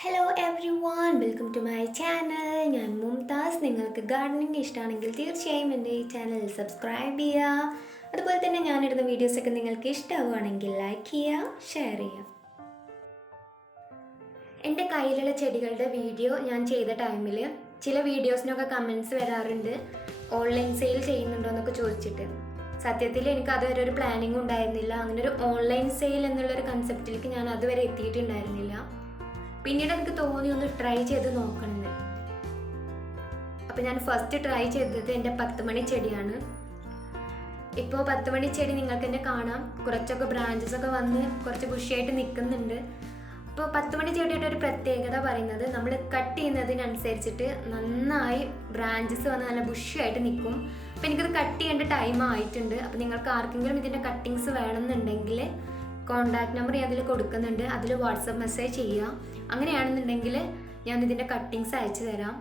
Hello everyone welcome to my channel. ഞാൻ മുംതാസ്. നിങ്ങൾക്ക് gardening ഇഷ്ടമാണെങ്കിൽ തീർച്ചയായും എൻ്റെ ഈ ചാനൽ സബ്സ്ക്രൈബ് ചെയ്യുക. അതുപോലെ തന്നെ ഞാനിടുന്ന വീഡിയോസൊക്കെ നിങ്ങൾക്ക് ഇഷ്ടമാവുകയാണെങ്കിൽ ലൈക്ക് ചെയ്യുക, ഷെയർ ചെയ്യുക. എൻ്റെ കയ്യിലുള്ള ചെടികളുടെ വീഡിയോ ഞാൻ ചെയ്ത ടൈമിൽ ചില വീഡിയോസിനൊക്കെ കമൻസ് വരാറുണ്ട്, ഓൺലൈൻ സെയിൽ ചെയ്യുന്നുണ്ടോ എന്നൊക്കെ ചോദിച്ചിട്ട്. സത്യത്തിൽ എനിക്ക് അതുവരെ ഒരു പ്ലാനിങ് ഉണ്ടായിരുന്നില്ല. അങ്ങനെ ഒരു ഓൺലൈൻ സെയിൽ എന്നുള്ളൊരു കൺസെപ്റ്റിലേക്ക് ഞാൻ അതുവരെ എത്തിയിട്ടുണ്ടായിരുന്നില്ല. പിന്നീട് എനിക്ക് തോന്നി ഒന്ന് ട്രൈ ചെയ്ത് നോക്കണമെന്ന്. അപ്പം ഞാൻ ഫസ്റ്റ് ട്രൈ ചെയ്തത് എൻ്റെ 10 മണി ചെടിയാണ്. ഇപ്പോൾ 10 മണി ചെടി നിങ്ങൾക്ക് തന്നെ കാണാം, കുറച്ചൊക്കെ ബ്രാഞ്ചസ് ഒക്കെ വന്ന് കുറച്ച് ബുഷിയായിട്ട് നിൽക്കുന്നുണ്ട്. അപ്പോൾ 10 മണി ചെടിയുടെ ഒരു പ്രത്യേകത പറയുന്നത്, നമ്മൾ കട്ട് ചെയ്യുന്നതിനനുസരിച്ചിട്ട് നന്നായി ബ്രാഞ്ചസ് വന്ന് നല്ല ബുഷിയായിട്ട് നിൽക്കും. അപ്പോൾ എനിക്കത് കട്ട് ചെയ്യേണ്ട ടൈം ആയിട്ടുണ്ട്. അപ്പോൾ നിങ്ങൾക്ക് ആർക്കെങ്കിലും ഇതിൻ്റെ കട്ടിങ്സ് വേണമെന്നുണ്ടെങ്കിൽ കോൺടാക്ട് നമ്പർ ഞാൻ അതിൽ കൊടുക്കുന്നുണ്ട്, അതിൽ വാട്സപ്പ് മെസ്സേജ് ചെയ്യുക. അങ്ങനെയാണെന്നുണ്ടെങ്കിൽ ഞാൻ ഇതിൻ്റെ കട്ടിങ്സ് അയച്ചു തരാം.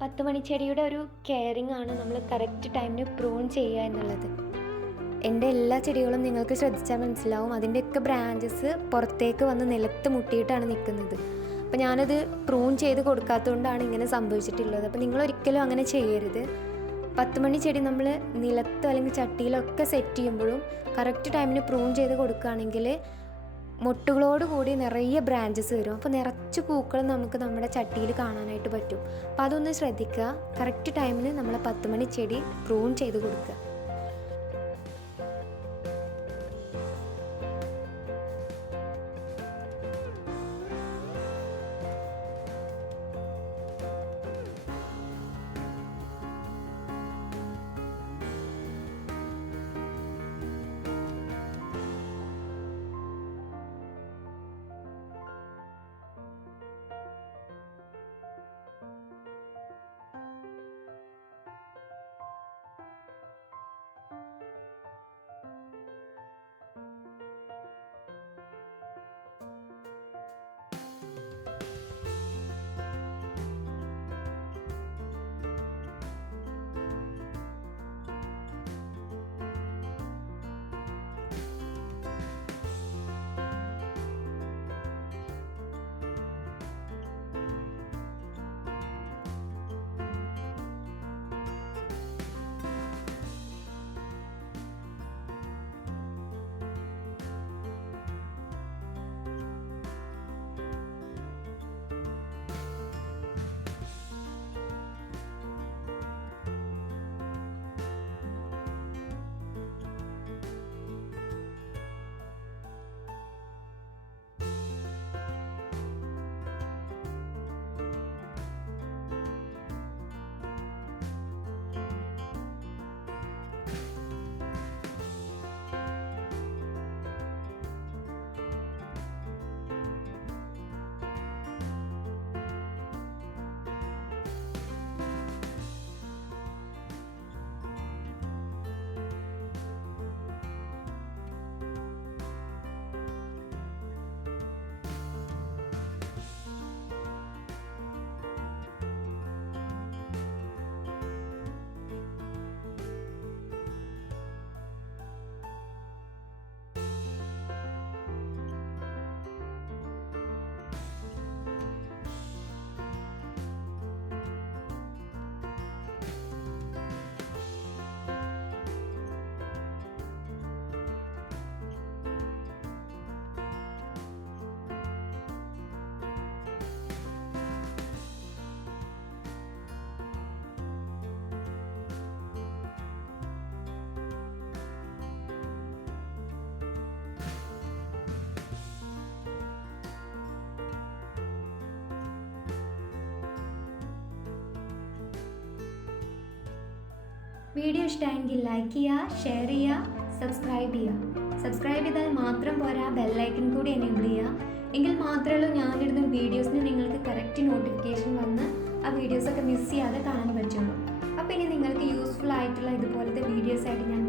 പത്ത് മണിച്ചെടിയുടെ ഒരു കെയറിങ് ആണ് നമ്മൾ കറക്റ്റ് ടൈമിന് പ്രൂൺ ചെയ്യുക എന്നുള്ളത്. എൻ്റെ എല്ലാ ചെടികളും നിങ്ങൾക്ക് ശ്രദ്ധിച്ചാൽ മനസ്സിലാവും, അതിൻ്റെയൊക്കെ ബ്രാഞ്ചസ് പുറത്തേക്ക് വന്ന് നിലത്ത് മുട്ടിയിട്ടാണ് നിൽക്കുന്നത്. അപ്പോൾ ഞാനത് പ്രൂൺ ചെയ്ത് കൊടുക്കാത്തതുകൊണ്ടാണ് ഇങ്ങനെ സംഭവിച്ചിട്ടുള്ളത്. അപ്പോൾ നിങ്ങളൊരിക്കലും അങ്ങനെ ചെയ്യരുത്. 10 മണി ചെടി നമ്മൾ നിലത്തോ അല്ലെങ്കിൽ ചട്ടിയിലൊക്കെ സെറ്റ് ചെയ്യുമ്പോഴും കറക്റ്റ് ടൈമിന് പ്രൂൺ ചെയ്ത് കൊടുക്കുകയാണെങ്കിൽ മൊട്ടുകളോട് കൂടി നിറയെ ബ്രാഞ്ചസ് വരും. അപ്പോൾ നിറച്ച് പൂക്കൾ നമുക്ക് നമ്മുടെ ചട്ടിയിൽ കാണാനായിട്ട് പറ്റും. അപ്പോൾ അതൊന്ന് ശ്രദ്ധിക്കുക, കറക്റ്റ് ടൈമിന് നമ്മൾ 10 മണി ചെടി പ്രൂൺ ചെയ്ത് കൊടുക്കുക. വീഡിയോ ഇഷ്ടമായെങ്കിൽ ലൈക്ക് ചെയ്യുക, ഷെയർ ചെയ്യുക, സബ്സ്ക്രൈബ് ചെയ്യുക. സബ്സ്ക്രൈബ് ചെയ്താൽ മാത്രം പോരാ, ബെല്ലൈക്കൺ കൂടി എനേബിൾ ചെയ്യുക. എങ്കിൽ മാത്രമേ ഉള്ളൂ ഞാനിടുന്ന വീഡിയോസിന് നിങ്ങൾക്ക് കറക്റ്റ് നോട്ടിഫിക്കേഷൻ വന്ന് ആ വീഡിയോസൊക്കെ മിസ് ചെയ്യാതെ കാണാൻ പറ്റുള്ളൂ. അപ്പോൾ ഇനി നിങ്ങൾക്ക് യൂസ്ഫുൾ ആയിട്ടുള്ള ഇതുപോലത്തെ വീഡിയോസായിട്ട് ഞാൻ